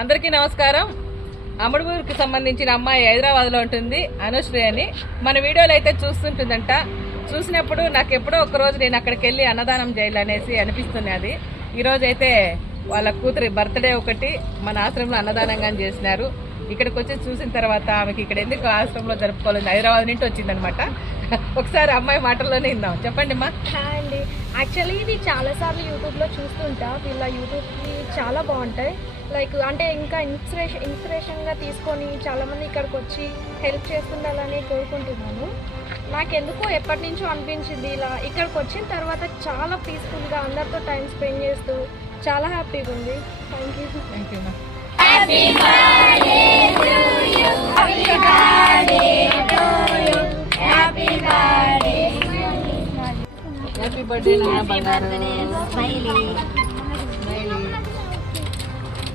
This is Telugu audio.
అందరికీ నమస్కారం. అమడుపూర్కి సంబంధించిన అమ్మాయి హైదరాబాద్లో ఉంటుంది, అనుశ్రీ అని. మన వీడియోలు అయితే చూస్తుంటుందంట. చూసినప్పుడు నాకు ఎప్పుడో ఒకరోజు నేను అక్కడికి వెళ్ళి అన్నదానం చేయాలనేసి అనిపిస్తున్నది. ఈరోజు అయితే వాళ్ళ కూతురి బర్త్డే ఒకటి మన ఆశ్రమంలో అన్నదానంగా చేసినారు. ఇక్కడికి వచ్చి చూసిన తర్వాత ఆమెకి ఇక్కడ ఎందుకు ఆశ్రమంలో జరుపుకోలేదు, హైదరాబాద్ నుండి వచ్చిందనమాట. ఒకసారి అమ్మాయి మాటల్లోనే విందాం. చెప్పండి అమ్మా. హాయ్ అండి. యాక్చువల్లీ ఇది చాలాసార్లు యూట్యూబ్లో చూస్తుంటా. వీళ్ళ యూట్యూబ్కి చాలా బాగుంటాయి. లైక్ అంటే ఇంకా ఇన్స్పిరేషన్గా తీసుకొని చాలామంది ఇక్కడికి వచ్చి హెల్ప్ చేస్తుండాలని కోరుకుంటున్నాను. నాకెందుకో ఎప్పటి నుంచో అనిపించింది ఇలా ఇక్కడికి వచ్చిన తర్వాత చాలా పీస్ఫుల్గా అందరితో టైం స్పెండ్ చేస్తూ చాలా హ్యాపీగా ఉంది. Thank you. Thank you. Happy birthday to you. Happy birthday to you. Happy birthday. Happy birthday నాన్న బంగారు. Smiley.